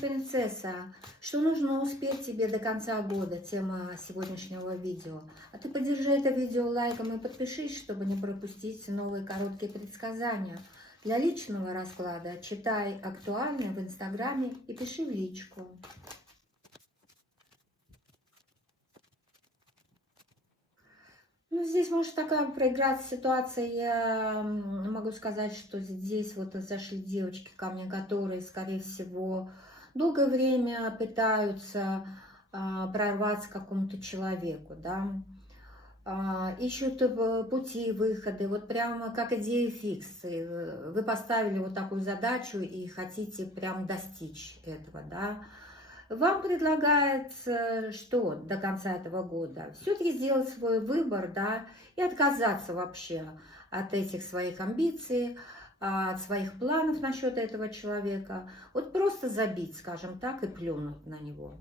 принцесса, что нужно успеть тебе до конца года, тема сегодняшнего видео. А ты поддержи это видео лайком и подпишись, чтобы не пропустить новые короткие предсказания. Для личного расклада читай актуальное в Инстаграме и пиши в личку. Ну, здесь может такая проиграться ситуация. Я могу сказать, что здесь вот зашли девочки ко мне, которые, скорее всего, долгое время пытаются прорваться к какому-то человеку, да, ищут пути, выходы, вот прямо как идея фикс. Вы поставили вот такую задачу и хотите прям достичь этого, да. Вам предлагается что до конца этого года? Все-таки сделать свой выбор, да, и отказаться вообще от этих своих амбиций, от своих планов насчет этого человека. Вот просто забить, скажем так, и плюнуть на него.